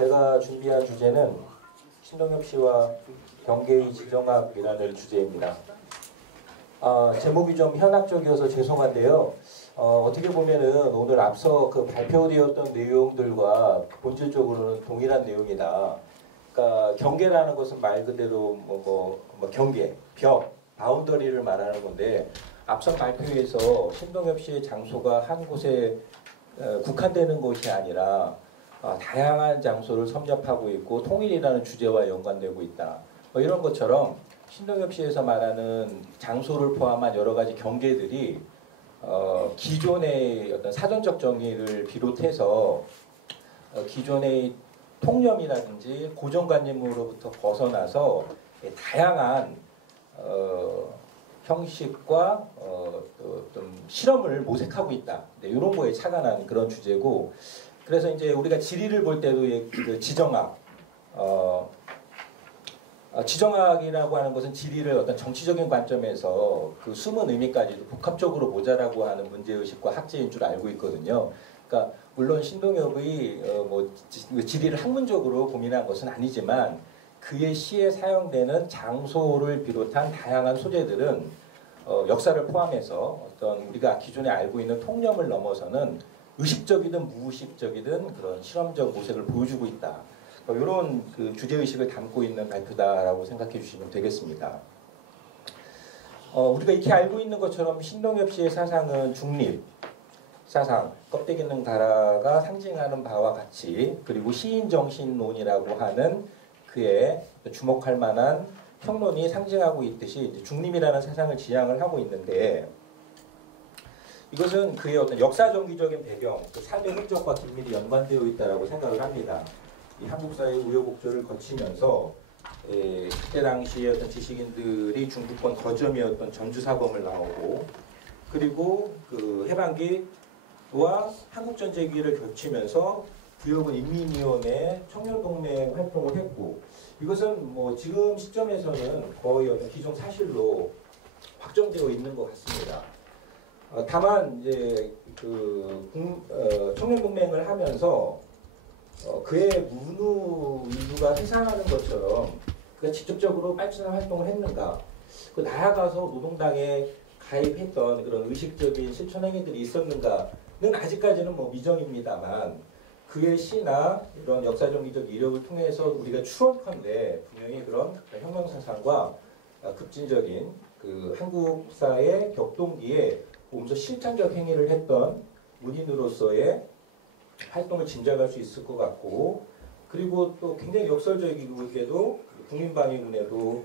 제가 준비한 주제는 신동엽 씨와 경계의 지정학이라는 주제입니다. 제목이 좀 현학적이어서 죄송한데요. 어떻게 보면은 오늘 앞서 그 발표되었던 내용들과 본질적으로는 동일한 내용이다. 그러니까 경계라는 것은 말 그대로 경계, 벽, 바운더리를 말하는 건데 앞선 발표에서 신동엽 씨의 장소가 한 곳에 국한되는 것이 아니라 다양한 장소를 섭렵하고 있고 통일이라는 주제와 연관되고 있다. 이런 것처럼 신동엽 씨에서 말하는 장소를 포함한 여러 가지 경계들이 기존의 어떤 사전적 정의를 비롯해서 기존의 통념이라든지 고정관념으로부터 벗어나서 다양한 형식과 어떤 실험을 모색하고 있다. 이런 거에 착안한 그런 주제고, 그래서 이제 우리가 지리를 볼 때도 그 지정학, 지정학이라고 하는 것은 지리를 어떤 정치적인 관점에서 그 숨은 의미까지도 복합적으로 보자라고 하는 문제의식과 학제인 줄 알고 있거든요. 그러니까 물론 신동엽의 지리를 학문적으로 고민한 것은 아니지만 그의 시에 사용되는 장소를 비롯한 다양한 소재들은 역사를 포함해서 어떤 우리가 기존에 알고 있는 통념을 넘어서는 의식적이든 무의식적이든 그런 실험적 모색을 보여주고 있다. 이런 그 주제의식을 담고 있는 발표다라고 생각해 주시면 되겠습니다. 우리가 이렇게 알고 있는 것처럼 신동엽 씨의 사상은 중립, 사상, 껍데기 있는 가라가 상징하는 바와 같이, 그리고 시인정신론이라고 하는 그의 주목할 만한 평론이 상징하고 있듯이 중립이라는 사상을 지향을 하고 있는데, 이것은 그의 어떤 역사정기적인 배경, 그 삶의 흔적과 긴밀히 연관되어 있다고 생각을 합니다. 이 한국사의 우여곡절을 거치면서 그때 당시의 어떤 지식인들이 중부권 거점이었던 전주사범을 나오고, 그리고 그 해방기와 한국전쟁기를 겹치면서 구역은 인민위원회 청년동맹 활동을 했고, 이것은 지금 시점에서는 거의 어떤 기존 사실로 확정되어 있는 것 같습니다. 다만 이제 그 청년동맹을 하면서 그의 문우 일부가 회상하는 것처럼 그가 직접적으로 빨치산 활동을 했는가, 그 나아가서 노동당에 가입했던 그런 의식적인 실천행위들이 있었는가는 아직까지는 미정입니다만, 그의 시나 이런 역사정기적 이력을 통해서 우리가 추론컨대 분명히 그런 혁명사상과 급진적인 그 한국사의 격동기에 보면서 실천적 행위를 했던 문인으로서의 활동을 짐작할 수 있을 것 같고, 그리고 또 굉장히 역설적이게도 국민방위군에도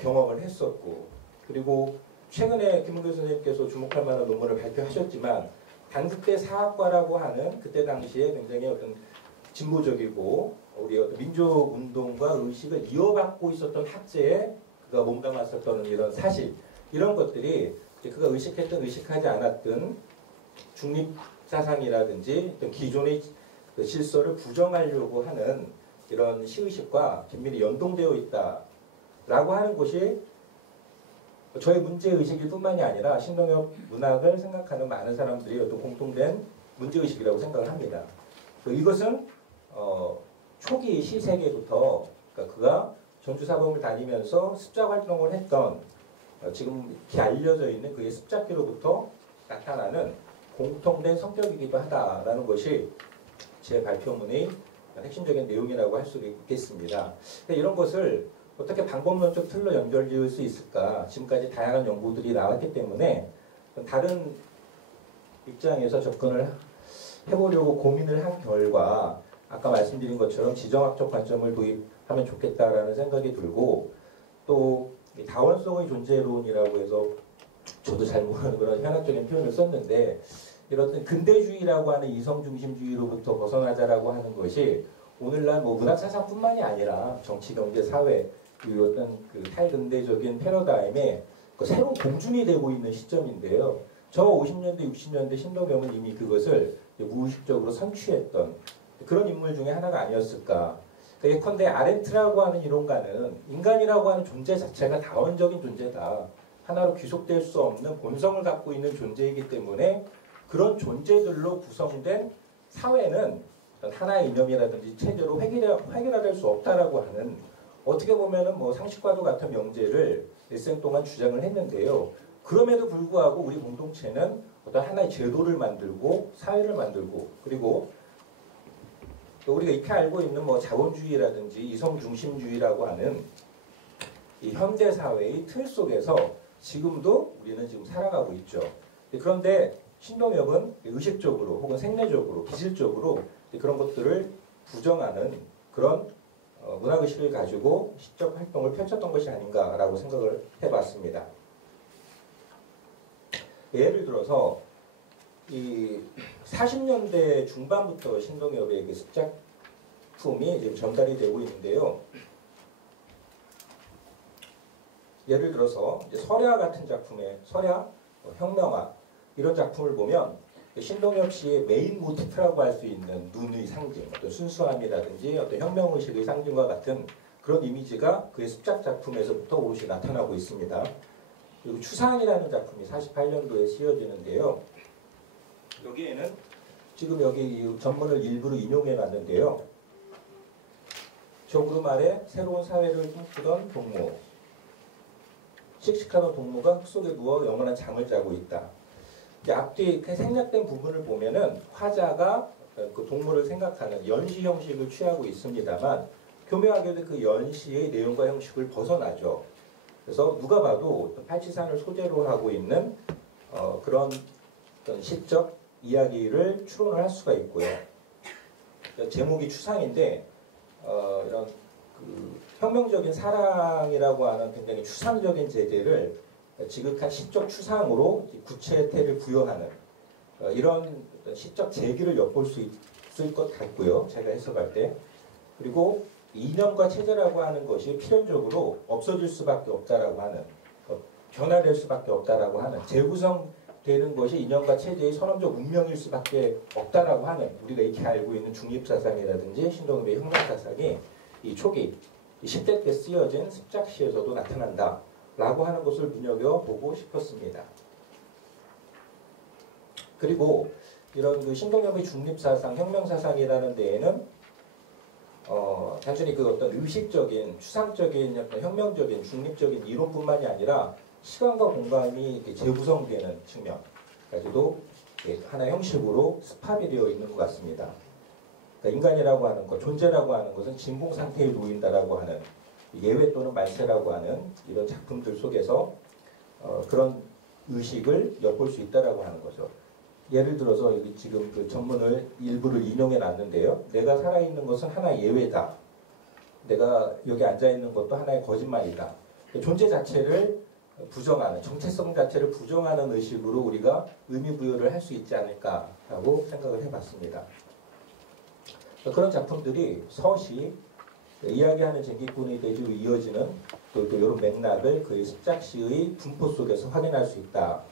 경험을 했었고, 그리고 최근에 김은교 선생님께서 주목할 만한 논문을 발표하셨지만 단극대 사학과라고 하는 그때 당시에 굉장히 어떤 진보적이고 우리 어떤 민족운동과 의식을 이어받고 있었던 학제에 그가 몸담았었던 이런 사실, 이런 것들이 그가 의식했든 의식하지 않았든 중립사상이라든지 어떤 기존의 그 질서를 부정하려고 하는 이런 시의식과 긴밀히 연동되어 있다라고 하는 것이 저의 문제의식일 뿐만이 아니라 신동엽 문학을 생각하는 많은 사람들이 어떤 공통된 문제의식이라고 생각을 합니다. 이것은 초기 시세계부터, 그러니까 그가 전주사범을 다니면서 습작 활동을 했던 지금 이렇게 알려져 있는 그의 습작기로부터 나타나는 공통된 성격이기도 하다라는 것이 제 발표문의 핵심적인 내용이라고 할 수 있겠습니다. 이런 것을 어떻게 방법론적 틀로 연결지을 수 있을까? 지금까지 다양한 연구들이 나왔기 때문에 다른 입장에서 접근을 해보려고 고민을 한 결과, 아까 말씀드린 것처럼 지정학적 관점을 도입하면 좋겠다라는 생각이 들고, 또 다원성의 존재론이라고 해서 저도 잘 모르는 그런 현학적인 표현을 썼는데, 이런 근대주의라고 하는 이성중심주의로부터 벗어나자라고 하는 것이 오늘날 문학사상뿐만이 아니라 정치, 경제, 사회, 그 어떤 그 탈근대적인 패러다임에 새로운 공준이 되고 있는 시점인데요. 저 50년대, 60년대 신동엽은 이미 그것을 무의식적으로 선취했던 그런 인물 중에 하나가 아니었을까. 예컨대 아렌트라고 하는 이론가는 인간이라고 하는 존재 자체가 다원적인 존재다. 하나로 귀속될 수 없는 본성을 갖고 있는 존재이기 때문에 그런 존재들로 구성된 사회는 하나의 이념이라든지 체제로 해결될 수 없다라고 하는, 어떻게 보면은 뭐 상식과도 같은 명제를 일생 동안 주장을 했는데요. 그럼에도 불구하고 우리 공동체는 어떤 하나의 제도를 만들고 사회를 만들고, 그리고 또 우리가 익히 알고 있는 뭐 자본주의라든지 이성 중심주의라고 하는 이 현대 사회의 틀 속에서 지금도 우리는 지금 살아가고 있죠. 그런데 신동엽은 의식적으로 혹은 생리적으로 기질적으로 그런 것들을 부정하는 그런 문학의식을 가지고 시적 활동을 펼쳤던 것이 아닌가라고 생각을 해봤습니다. 예를 들어서 이 40년대 중반부터 신동엽의 그 습작품이 지금 전달이 되고 있는데요. 예를 들어서 설야 같은 작품의 설야, 혁명화 이런 작품을 보면 신동엽 씨의 메인 모티프라고 할 수 있는 눈의 상징, 어떤 순수함이라든지 어떤 혁명의식의 상징과 같은 그런 이미지가 그의 습작 작품에서부터 오롯이 나타나고 있습니다. 그리고 추상이라는 작품이 48년도에 쓰여지는데요. 여기에는 지금 여기 이 전문을 일부러 인용해 놨는데요. 적으로 말해 새로운 사회를 꿈꾸던 동무, 씩씩하던 동무가 흙 속에 누워 영원한 잠을 자고 있다. 앞뒤 생략된 부분을 보면은 화자가 그 동물을 생각하는 연시 형식을 취하고 있습니다만 교묘하게도 그 연시의 내용과 형식을 벗어나죠. 그래서 누가 봐도 팔치산을 소재로 하고 있는 그런 어떤 시적 이야기를 추론을 할 수가 있고요. 제목이 추상인데 이런 그 혁명적인 사랑이라고 하는 굉장히 추상적인 제재를 지극한 시적 추상으로 구체태를 부여하는 이런 시적 재기를 엿볼 수 있을 것 같고요. 제가 해석할 때. 그리고 이념과 체제라고 하는 것이 필연적으로 없어질 수밖에 없다라고 하는, 변화될 수밖에 없다라고 하는, 재구성되는 것이 이념과 체제의 선언적 운명일 수밖에 없다라고 하는, 우리가 익히 알고 있는 중립사상이라든지 신동엽의 혁명사상이 이 초기 10대 때 쓰여진 습작시에서도 나타난다 라고 하는 것을 눈여겨보고 싶었습니다. 그리고 이런 그 신동엽의 중립사상, 혁명사상이라는 데에는 단순히 그 어떤 의식적인, 추상적인, 어떤 혁명적인, 중립적인 이론뿐만이 아니라 시간과 공간이 이렇게 재구성되는 측면까지도 하나의 형식으로 습합이 되어 있는 것 같습니다. 그러니까 인간이라고 하는 것, 존재라고 하는 것은 진공 상태에 놓인다라고 하는, 예외 또는 말세라고 하는 이런 작품들 속에서 그런 의식을 엿볼 수 있다라고 하는 거죠. 예를 들어서 여기 지금 그 전문을 일부를 인용해 놨는데요. 내가 살아있는 것은 하나의 예외다. 내가 여기 앉아있는 것도 하나의 거짓말이다. 존재 자체를 부정하는, 정체성 자체를 부정하는 의식으로 우리가 의미부여를 할 수 있지 않을까라고 생각을 해봤습니다. 그런 작품들이 서시, 이야기하는 쟁기꾼의 대지로 이어지는 또 이런 맥락을 그의 습작시의 분포 속에서 확인할 수 있다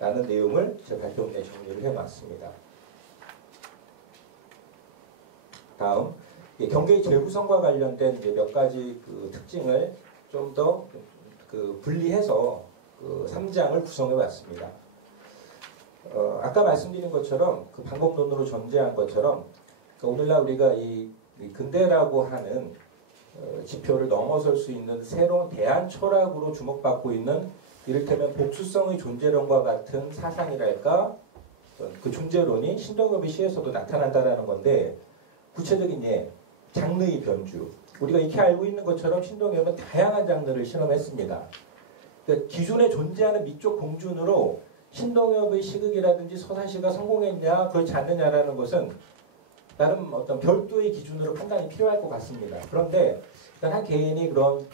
라는 내용을 제 발표문에 정리를 해놨습니다. 다음, 경계의 재구성과 관련된 몇 가지 그 특징을 좀 더 그 분리해서 그 3장을 구성해봤습니다. 아까 말씀드린 것처럼 그 방법론으로 전제한 것처럼 오늘날 우리가 이 근대라고 하는 지표를 넘어설 수 있는 새로운 대안 철학으로 주목받고 있는 이를테면 복수성의 존재론과 같은 사상이랄까, 그 존재론이 신동엽의 시에서도 나타난다는 건데, 구체적인 예, 장르의 변주. 우리가 익히 알고 있는 것처럼 신동엽은 다양한 장르를 실험했습니다. 그러니까 기존에 존재하는 미적 공준으로 신동엽의 시극이라든지 서사시가 성공했냐 그렇지 않느냐라는 것은 나름 어떤 별도의 기준으로 판단이 필요할 것 같습니다. 그런데 한 개인이 그런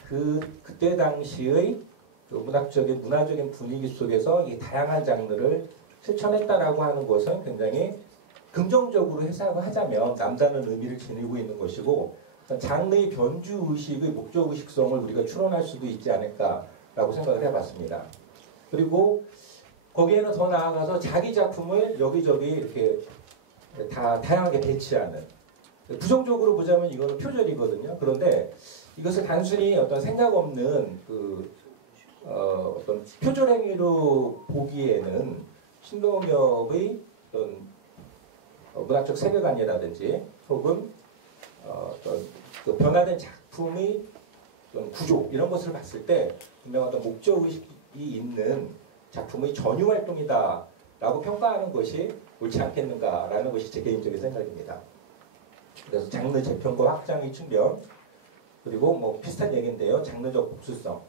그때 당시의 그 문화적인 분위기 속에서 이 다양한 장르를 실천했다라고 하는 것은 굉장히 긍정적으로 해석하자면 남다른 의미를 지니고 있는 것이고, 장르의 변주 의식의 목적 의식성을 우리가 추론할 수도 있지 않을까라고 생각을 해봤습니다. 그리고 거기에는 더 나아가서 자기 작품을 여기저기 이렇게 다 다양하게 배치하는, 부정적으로 보자면 이거는 표절이거든요. 그런데 이것을 단순히 어떤 생각 없는 어떤 표절 행위로 보기에는 신동엽의 어떤 문학적 세계관이라든지 혹은 어떤 그 변화된 작품의 어떤 구조 이런 것을 봤을 때 분명 어떤 목적의식이 있는 작품의 전유 활동이다라고 평가하는 것이 옳지 않겠는가라는 것이 제 개인적인 생각입니다. 그래서 장르 재편과 확장의 측면 그리고 뭐 비슷한 얘기인데요. 장르적 복수성.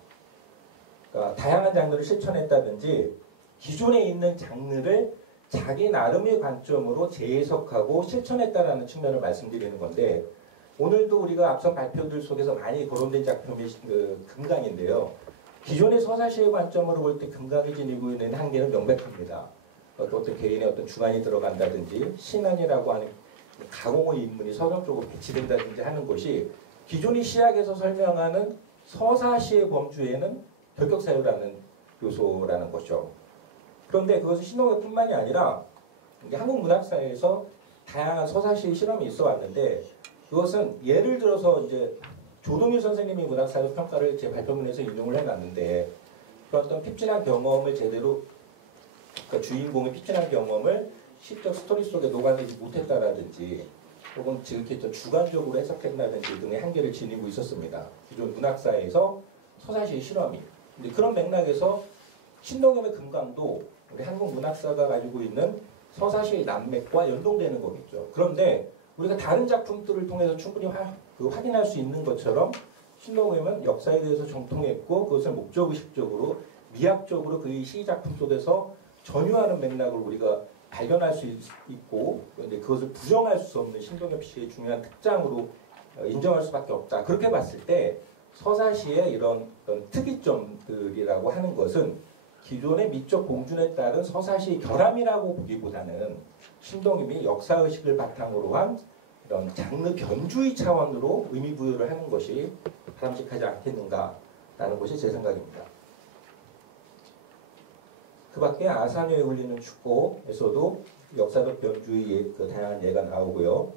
그러니까 다양한 장르를 실천했다든지 기존에 있는 장르를 자기 나름의 관점으로 재해석하고 실천했다라는 측면을 말씀드리는 건데 오늘도 우리가 앞선 발표들 속에서 많이 거론된 작품이 금강인데요. 기존의 서사시의 관점으로 볼 때 금강이 지니고 있는 한계는 명백합니다. 어떤 개인의 어떤 주관이 들어간다든지 신안이라고 하는 가공의 인물이 서정 쪽으로 배치된다든지 하는 것이 기존의 시학에서 설명하는 서사시의 범주에는 결격사유라는 요소라는 거죠. 그런데 그것은 신동엽뿐만이 아니라 한국 문학사에서 다양한 서사시의 실험이 있어 왔는데 그것은 예를 들어서 이제 조동일 선생님이 문학사적 평가를 제 발표문에서 인용을 해놨는데 그런 어떤 핍진한 경험을 제대로 그러니까 주인공의 핍진한 경험을 시적 스토리 속에 녹아내지 못했다라든지 혹은 지극히 또 주관적으로 해석했다든지 등의 한계를 지니고 있었습니다. 기존 문학사에서 서사시의 실험이. 근데 그런 맥락에서 신동엽의 금강도 우리 한국 문학사가 가지고 있는 서사시의 난맥과 연동되는 거겠죠. 그런데 우리가 다른 작품들을 통해서 충분히 확인할 수 있는 것처럼 신동엽은 역사에 대해서 정통했고 그것을 목적의식적으로 미학적으로 그의 시작품 속에서 전유하는 맥락을 우리가 발견할 수 있고 그런데 그것을 부정할 수 없는 신동엽 씨의 중요한 특장으로 인정할 수밖에 없다. 그렇게 봤을 때 서사시의 이런 특이점들이라고 하는 것은 기존의 미적 공준에 따른 서사시의 결함이라고 보기보다는 신동엽이 역사의식을 바탕으로 한 이런 장르 변주의 차원으로 의미 부여를 하는 것이 바람직하지 않겠는가라는 것이 제 생각입니다. 그 밖에 아산여에 울리는 축고에서도 역사적 변주의 그 다양한 예가 나오고요.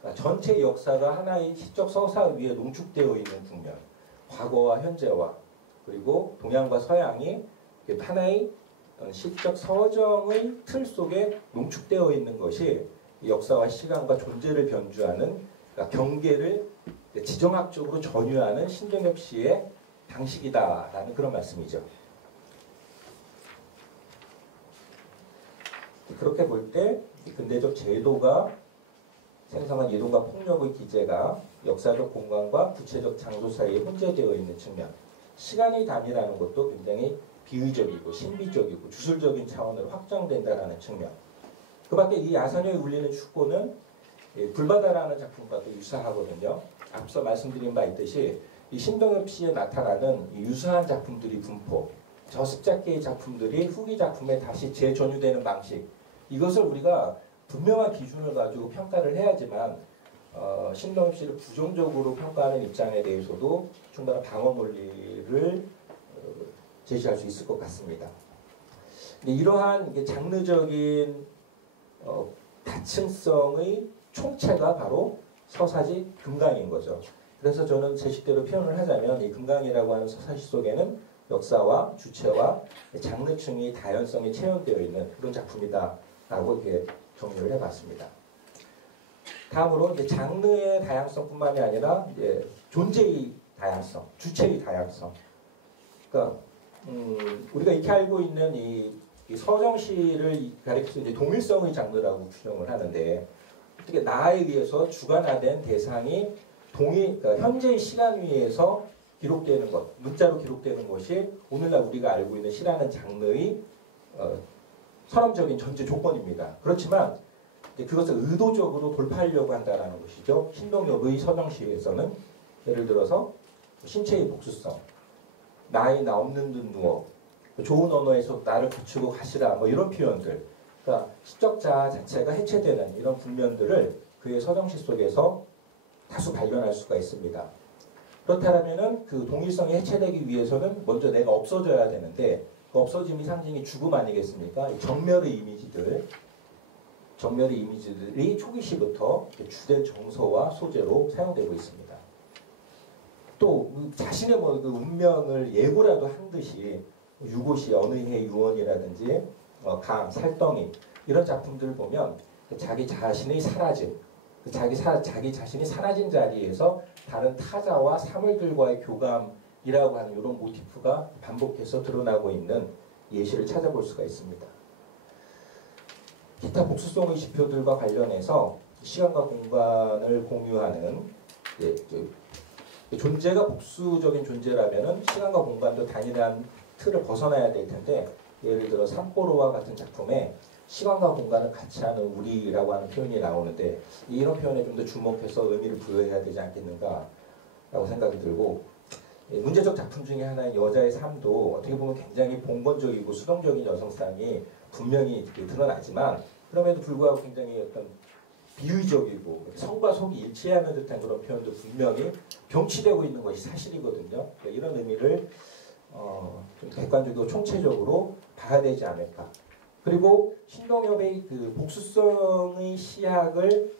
그러니까 전체 역사가 하나의 시적 서사 위에 농축되어 있는 국면, 과거와 현재와 그리고 동양과 서양이 하나의 시적 서정의 틀 속에 농축되어 있는 것이 역사와 시간과 존재를 변주하는 그러니까 경계를 지정학적으로 전유하는 신동엽 씨의 방식이다라는 그런 말씀이죠. 그렇게 볼 때 근대적 제도가 생성한 이동과 폭력의 기제가 역사적 공간과 구체적 장소 사이에 혼재되어 있는 측면 시간의 단위라는 것도 굉장히 비의적이고 신비적이고 주술적인 차원으로 확장된다는 측면 그 밖에 이 아산여에 울리는 축고는 불바다라는 작품과도 유사하거든요. 앞서 말씀드린 바 있듯이 이 신동엽 씨에 나타나는 이 유사한 작품들이 분포 저 습작계의 작품들이 후기 작품에 다시 재전유되는 방식 이것을 우리가 분명한 기준을 가지고 평가를 해야지만 신동엽 씨를 부정적으로 평가하는 입장에 대해서도 충분한 방어 논리를 제시할 수 있을 것 같습니다. 이러한 장르적인 다층성의 총체가 바로 서사지 금강인 거죠. 그래서 저는 제 식대로 표현을 하자면 이 금강이라고 하는 서사시 속에는 역사와 주체와 장르층의 다연성이 체현되어 있는 그런 작품이다라고 이렇게 정리를 해봤습니다. 다음으로 이제 장르의 다양성뿐만이 아니라 이제 존재의 다양성, 주체의 다양성. 그러니까 우리가 익히 알고 있는 이 서정시를 가리켜서 이제 동일성의 장르라고 규정을 하는데 어떻게 나에 의해서 주관화된 대상이 그러니까 현재의 시간 위에서 기록되는 것, 문자로 기록되는 것이 오늘날 우리가 알고 있는 시라는 장르의 선언적인 전제 조건입니다. 그렇지만 이제 그것을 의도적으로 돌파하려고 한다는 것이죠. 신동엽의 서정시에서는 예를 들어서 신체의 복수성, 나의 나 없는 듯 누워, 좋은 언어에서 나를 갖추고 가시라 뭐 이런 표현들 그러니까 시적 자아 자체가 해체되는 이런 국면들을 그의 서정시 속에서 다수 발견할 수가 있습니다. 그렇다면 그 동일성이 해체되기 위해서는 먼저 내가 없어져야 되는데 그 없어짐의 상징이 죽음 아니겠습니까? 정멸의 이미지들이 초기시부터 주된 정서와 소재로 사용되고 있습니다. 또 자신의 그 운명을 예고라도 한 듯이 유고시, 어느 해 유언이라든지 강, 살덩이 이런 작품들을 보면 자기 자신이 사라진 자기 자신이 사라진 자리에서 다른 타자와 사물들과의 교감이라고 하는 이런 모티프가 반복해서 드러나고 있는 예시를 찾아볼 수가 있습니다. 기타 복수성의 지표들과 관련해서 시간과 공간을 공유하는 존재가 복수적인 존재라면은 시간과 공간도 단일한 틀을 벗어나야 될 텐데, 예를 들어 삼포로와 같은 작품에 시간과 공간을 같이 하는 우리라고 하는 표현이 나오는데, 이런 표현에 좀 더 주목해서 의미를 부여해야 되지 않겠는가라고 생각이 들고, 문제적 작품 중에 하나인 여자의 삶도 어떻게 보면 굉장히 봉건적이고 수동적인 여성상이 분명히 드러나지만, 그럼에도 불구하고 굉장히 어떤 비의적이고 성과 속이 일치하는 듯한 그런 표현도 분명히 병치되고 있는 것이 사실이거든요. 이런 의미를 좀 객관적이고 총체적으로 봐야 되지 않을까. 그리고 신동엽의 그 복수성의 시학을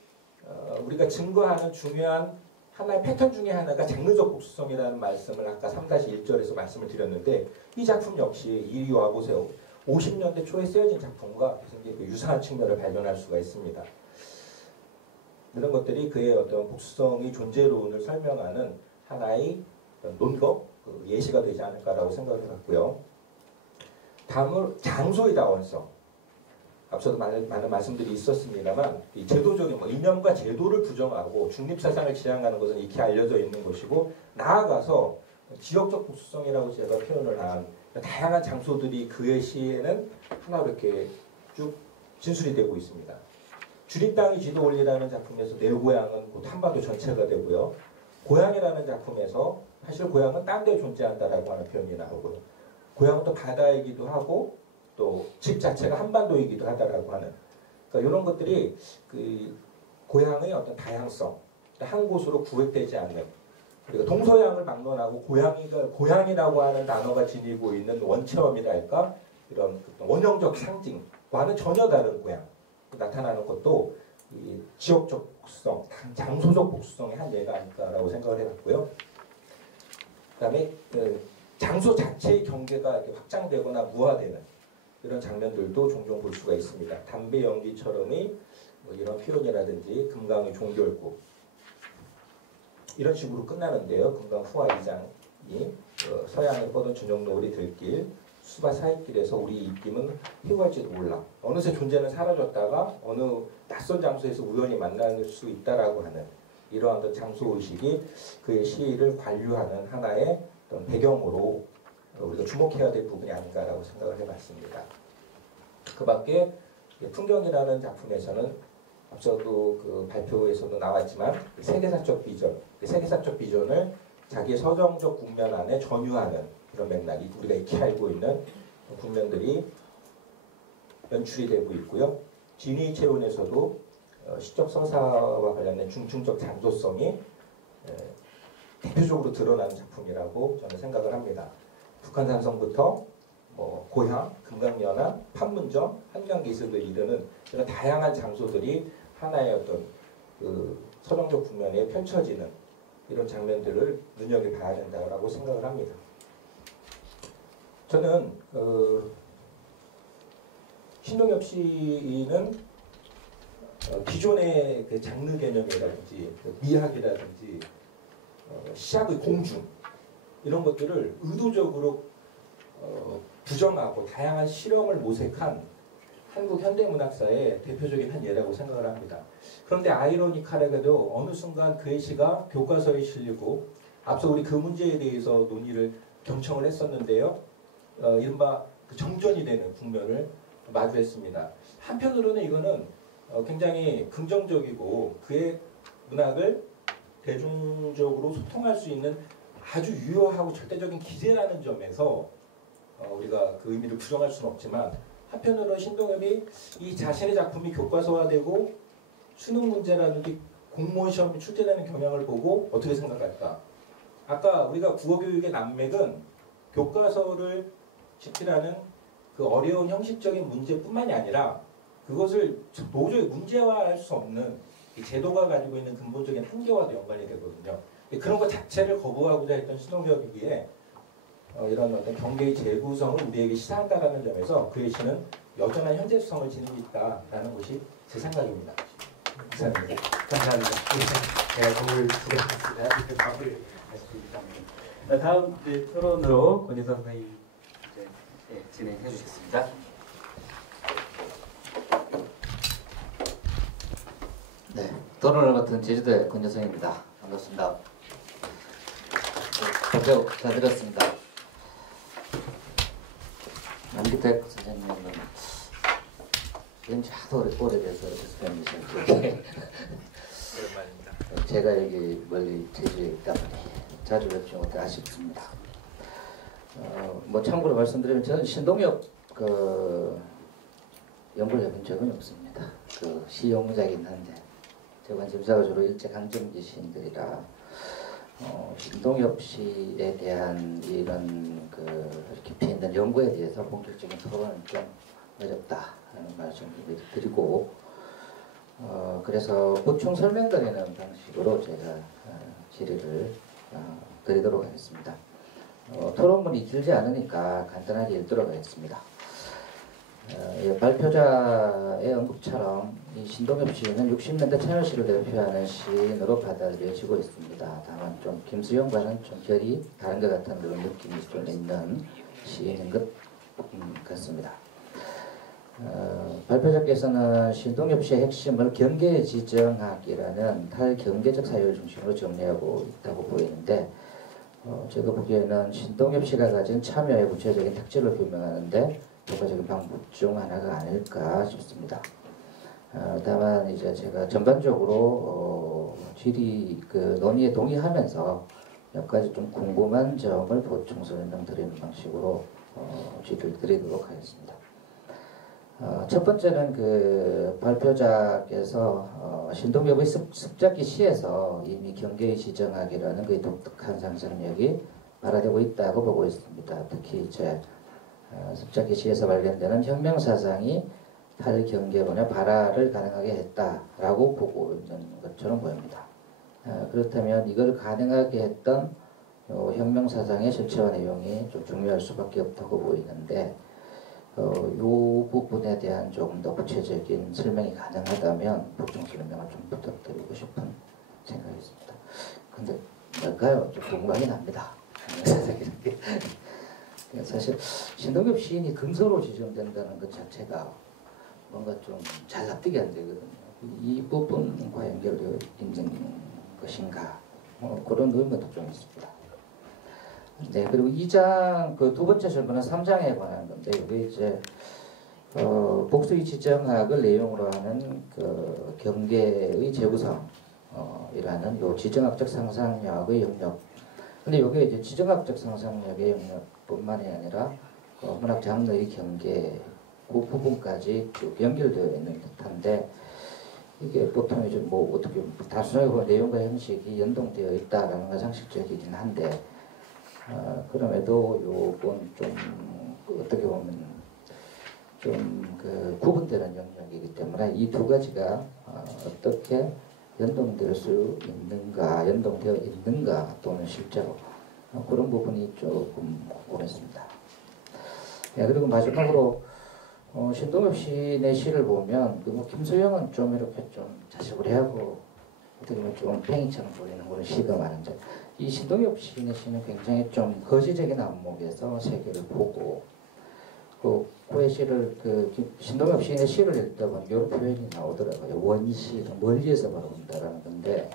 우리가 증거하는 중요한 하나의 패턴 중에 하나가 장르적 복수성이라는 말씀을 아까 3-1절에서 말씀을 드렸는데, 이 작품 역시 이리 와보세요. 50년대 초에 쓰여진 작품과 굉장히 유사한 측면을 발견할 수가 있습니다. 이런 것들이 그의 어떤 복수성의 존재론을 설명하는 하나의 논거, 예시가 되지 않을까라고 생각을 해봤고요. 다음으로 장소의 다원성. 앞서도 많은 말씀들이 있었습니다만, 이 제도적인 이념과 제도를 부정하고 중립사상을 지향하는 것은 익히 알려져 있는 것이고, 나아가서 지역적 복수성이라고 제가 표현을 한 다양한 장소들이 그의 시에는 하나로 이렇게 쭉 진술이 되고 있습니다. 주립 땅의 지도 원리라는 작품에서 내 고향은 곧 한반도 전체가 되고요. 고향이라는 작품에서 사실 고향은 딴 데 존재한다라고 하는 표현이 나오고요. 고향은 또 바다이기도 하고 또 집 자체가 한반도이기도 하다라고 하는, 그러니까 이런 것들이 그 고향의 어떤 다양성, 한 곳으로 구획되지 않는, 그리고 동서양을 막론하고 고향이라고 하는 단어가 지니고 있는 원체험이랄까, 이런 원형적 상징과는 전혀 다른 고향 나타나는 것도 이 지역적 복수성, 장소적 복수성의 한 예가 아닐까라고 생각을 해봤고요. 그다음에 장소 자체의 경계가 이렇게 확장되거나 무화되는 이런 장면들도 종종 볼 수가 있습니다. 담배 연기처럼의 이런 표현이라든지 금강의 종결구, 이런 식으로 끝나는데요. 금강 후화 2장이 서양에 뻗은 준영노을이 들길 수바 사이길에서 우리 입김은 희구할지도 몰라. 어느새 존재는 사라졌다가 어느 낯선 장소에서 우연히 만날 수 있다라고 하는 이러한 장소의식이 그의 시를 관류하는 하나의 어떤 배경으로 우리가 주목해야 될 부분이 아닌가라고 생각을 해봤습니다. 그 밖에 풍경이라는 작품에서는 앞서도 그 발표에서도 나왔지만 세계사적 비전, 세계사적 비전을 자기의 서정적 국면 안에 전유하는 그런 맥락이 우리가 익히 알고 있는 국면들이 연출이 되고 있고요. 진위 체온에서도 시적 서사와 관련된 중층적 장소성이 대표적으로 드러나는 작품이라고 저는 생각을 합니다. 북한산성부터 고향, 금강연안, 판문점, 한강기슭을 이르는 이런 다양한 장소들이 하나의 어떤 그 서정적 국면에 펼쳐지는 이런 장면들을 눈여겨봐야 된다고 생각을 합니다. 저는 신동엽 시인은 기존의 그 장르 개념이라든지 미학이라든지 시학의 공중 이런 것들을 의도적으로 부정하고 다양한 실험을 모색한 한국 현대문학사의 대표적인 한 예라고 생각을 합니다. 그런데 아이러니컬하게도 어느 순간 그의 시가 교과서에 실리고, 앞서 우리 그 문제에 대해서 논의를 경청을 했었는데요. 이른바 그 정전이 되는 국면을 마주했습니다. 한편으로는 이거는 굉장히 긍정적이고 그의 문학을 대중적으로 소통할 수 있는 아주 유효하고 절대적인 기제라는 점에서 우리가 그 의미를 부정할 수는 없지만, 한편으로는 신동엽이 이 자신의 작품이 교과서화되고 수능 문제라든지 공무원 시험이 출제되는 경향을 보고 어떻게 생각할까? 아까 우리가 국어교육의 난맥은 교과서를 집필하는 그 어려운 형식적인 문제뿐만이 아니라 그것을 도저히 문제화할 수 없는 이 제도가 가지고 있는 근본적인 한계와도 연관이 되거든요. 그런 것 자체를 거부하고자 했던 신동엽이기에 이런 어떤 경계의 재구성을 우리에게 시사한다라는 점에서 그의 시는 여전한 현재성을 지니고 있다라는 것이 제 생각입니다. 감사합니다. 감사합니다. 제가 도움을 드리겠습니다. 이렇게 답을 말씀드립니다. 다음 이제 토론으로 권혜성 선생님 진행해 주시겠습니다. 네, 토론을 맡은 제주도의 권여성입니다. 반갑습니다. 발표 잘 들었습니다. 남기택 선생님은 왠지 하도 오래돼서 뵙는 오랜만입니다. 제가 여기 멀리 제주에 있다 보니 자주 뵙지 못해 아쉽습니다. 뭐 참고로 말씀드리면 저는 신동엽 연구를 해본 적은 없습니다. 시용작이긴 한데 제 관심사가 주로 일제강점기 시인들이라 신동엽 씨에 대한 이런 깊이 있는 연구에 대해서 본격적인 토론은 좀 어렵다 하는 말씀을 드리고 그래서 보충 설명드리는 방식으로 제가 질의를 드리도록 하겠습니다. 토론문이 길지 않으니까 간단하게 읽도록 하겠습니다. 발표자의 언급처럼 이 신동엽 시인은 60년대 참여시를 대표하는 시인으로 받아들여지고 있습니다. 다만 좀 김수영과는 좀 결이 다른 것 같은 그런 느낌이 좀 있는 시인인 것 같습니다. 발표자께서는 신동엽 시의 핵심을 경계의 지정학이라는 탈경계적 사유를 중심으로 정리하고 있다고 보이는데 제가 보기에는 신동엽 씨가 가진 참여의 구체적인 특질을 규명하는데 효과적인 방법 중 하나가 아닐까 싶습니다. 다만 이제 제가 전반적으로 질의 논의에 동의하면서 몇 가지 좀 궁금한 점을 보충 설명드리는 방식으로 질의를 드리도록 하겠습니다. 첫 번째는 발표자께서 신동엽의 습작기 시에서 이미 경계의 지정학이라는 그 독특한 상상력이 발화되고 있다고 보고 있습니다. 특히 이제 습작기 시에서 발견되는 혁명사상이 탈경계론의 발화를 가능하게 했다라고 보고 있는 것처럼 보입니다. 그렇다면 이걸 가능하게 했던 혁명사상의 실체와 내용이 좀 중요할 수밖에 없다고 보이는데 이 부분에 대한 조금 더 구체적인 설명이 가능하다면 보충 설명을 좀 부탁드리고 싶은 생각이 있습니다. 근데 뭘까요? 좀 궁금하긴 합니다. 사실 신동엽 시인이 금서로 지정된다는 것 자체가 뭔가 좀 잘 납득이 안 되거든요. 이 부분과 연결되어 있는 것인가 그런 의문도 좀 있습니다. 네, 그리고 2장 두 번째 질문은 3장에 관한 건데 이게 이제 복수의 지정학을 내용으로 하는 경계의 재구성 이라는 요 지정학적 상상력의 영역. 근데 이게 이제 지정학적 상상력의 영역뿐만이 아니라 문학 장르의 경계 그 부분까지 쭉 연결되어 있는 듯한데 이게 보통 이제 뭐 어떻게 단순하게 보면 내용과 형식이 연동되어 있다라는 건 상식적이긴 한데 그럼에도 요건 좀 어떻게 보면 좀 구분되는 영역이기 때문에 이 두 가지가 어떻게 연동될 수 있는가, 연동되어 있는가 또는 실제로 그런 부분이 조금 궁금했습니다. 네, 그리고 마지막으로 신동엽 시인의 시를 보면 김수영은 좀 이렇게 좀 자식으로하고 어떻게 보면 좀 팽이처럼 보이는 그런 시가 많은데 이 신동엽 시인의 시는 굉장히 좀 거시적인 안목에서 세계를 보고 그의 시를 신동엽 시인의 시를 읽다 보면 이런 표현이 나오더라고요. 원시, 멀리에서 바라본다라는 건데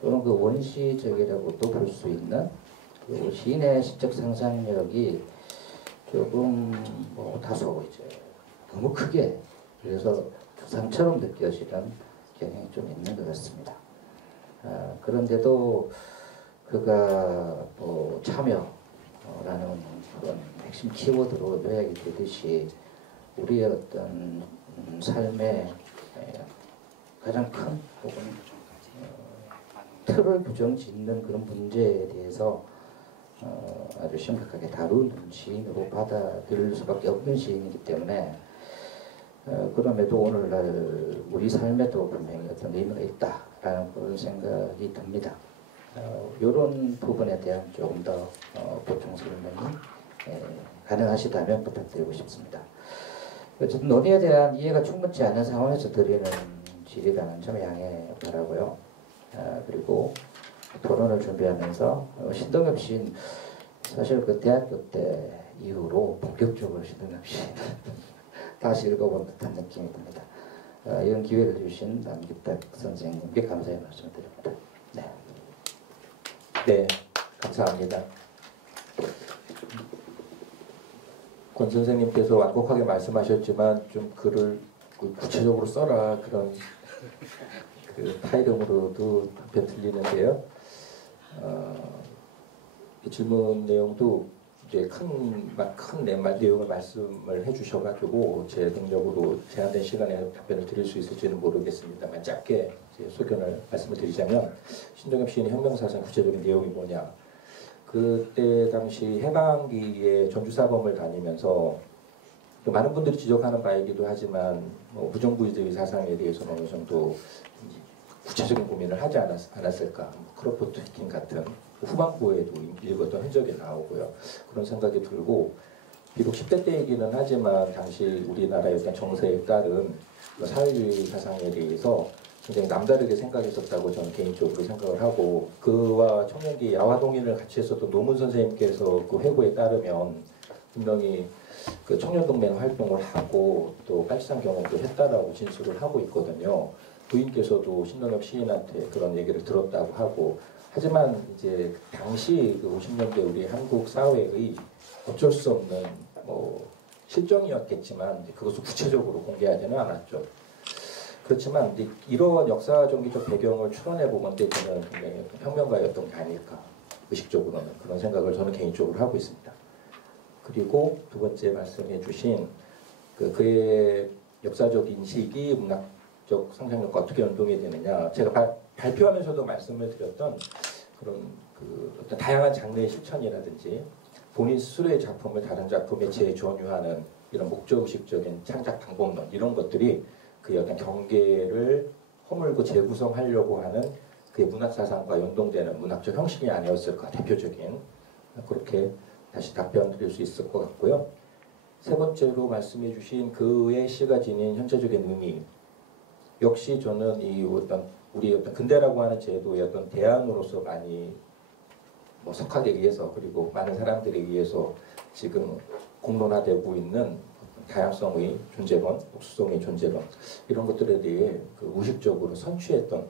그런 원시적이라고도 볼 수 있는 시인의 시적 상상력이 조금 다소 이제 너무 크게 그래서 상처럼 느껴지는 경향이 좀 있는 것 같습니다. 그런데도 그가 참여라는 그런 핵심 키워드로 요약이 되듯이 우리의 어떤 삶의 가장 큰 혹은 틀을 부정짓는 그런 문제에 대해서 아주 심각하게 다루는 시인으로 받아들일 수밖에 없는 시인이기 때문에 그럼에도 오늘날 우리 삶에도 분명히 어떤 의미가 있다라는 그런 생각이 듭니다. 이런 부분에 대한 조금 더 보충 설명이 가능하시다면 부탁드리고 싶습니다. 어쨌든 논의에 대한 이해가 충분치 않은 상황에서 드리는 질의라는 점 양해 바라고요. 그리고 토론을 준비하면서 신동엽 시인 사실 그 대학교 때 이후로 본격적으로 신동엽 시인 다시 읽어본 듯한 느낌이 듭니다. 이런 기회를 주신 남기탁 선생님께 감사의 말씀을 드립니다. 네. 네, 감사합니다. 권 선생님께서 완곡하게 말씀하셨지만 좀 글을 구체적으로 써라 그런 그 타이름으로도 한편 들리는데요. 이 질문 내용도 이제 큰 내용을 말씀을 해주셔가지고 제 능력으로 제한된 시간에 답변을 드릴 수 있을지는 모르겠습니다만 짧게 제 소견을 말씀을 드리자면 신동엽 시인의 혁명사상 구체적인 내용이 뭐냐. 그때 당시 해방기에 전주사범을 다니면서 또 많은 분들이 지적하는 바이기도 하지만 뭐 부정부의주의 사상에 대해서는 어느 정도 구체적인 고민을 하지 않았을까. 크로포트킨 같은 후반부에도 읽었던 흔적이 나오고요. 그런 생각이 들고 비록 10대 때 얘기는 하지만 당시 우리나라의 어떤 정세에 따른 사회주의 사상에 대해서 굉장히 남다르게 생각했었다고 저는 개인적으로 생각을 하고 그와 청년기 야화동인을 같이 했었던 노문 선생님께서 그 회고에 따르면 분명히 그 청년동맹 활동을 하고 또 빨치산 경험도 했다라고 진술을 하고 있거든요. 부인께서도 신동엽 시인한테 그런 얘기를 들었다고 하고 하지만 이제 당시 그 50년대 우리 한국 사회의 어쩔 수 없는 뭐 실정이었겠지만 그것을 구체적으로 공개하지는 않았죠. 그렇지만 이러한 역사적인 배경을 추론해 보건데 저는 굉장히 혁명가였던 게 아닐까 의식적으로는 그런 생각을 저는 개인적으로 하고 있습니다. 그리고 두 번째 말씀해 주신 그의 역사적 인식이 문학적 상상력과 어떻게 연동이 되느냐 제가 발표하면서도 말씀을 드렸던 그런 어떤 다양한 장르의 실천이라든지 본인 스스로의 작품을 다른 작품에 재전유하는 이런 목적의식적인 창작 방법론 이런 것들이 그의 어떤 경계를 허물고 재구성하려고 하는 그의 문학사상과 연동되는 문학적 형식이 아니었을까 대표적인 그렇게 다시 답변 드릴 수 있을 것 같고요. 세 번째로 말씀해 주신 그의 시가 지닌 현재적인 의미 역시 저는 우리 어떤 근대라고 하는 제도의 어떤 대안으로서 많이 석학에 의해서 그리고 많은 사람들에 의해서 지금 공론화되고 있는 다양성의 존재론, 복수성의 존재론 이런 것들에 대해 무의식적으로 선취했던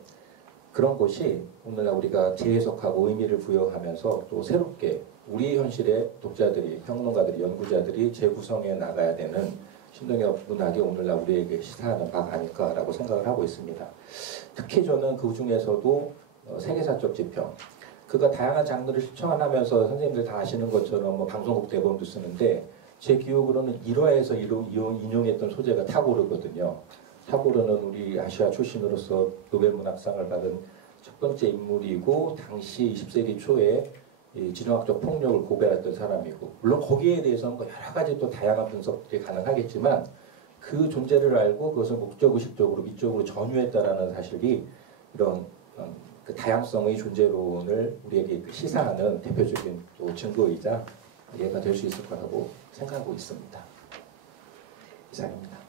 그런 것이 오늘날 우리가 재해석하고 의미를 부여하면서 또 새롭게 우리 현실의 독자들이, 평론가들이, 연구자들이 재구성해 나가야 되는 신동엽 문학이 오늘날 우리에게 시사하는 바가 아닐까라고 생각을 하고 있습니다. 특히 저는 그 중에서도 세계사적 지평 그가 다양한 장르를 실천하면서 선생님들 다 아시는 것처럼 방송국 대본도 쓰는데 제 기억으로는 1화에서 인용했던 소재가 타고르거든요. 타고르는 우리 아시아 출신으로서 노벨문학상을 받은 첫 번째 인물이고 당시 20세기 초에 진화학적 폭력을 고발했던 사람이고 물론 거기에 대해서는 여러 가지 또 다양한 분석들이 가능하겠지만 그 존재를 알고 그것을 목적의식적으로 미적으로 전유했다라는 사실이 이런 그 다양성의 존재론을 우리에게 시사하는 대표적인 또 증거이자 이해가 될 수 있을 거라고 생각하고 있습니다. 이상입니다.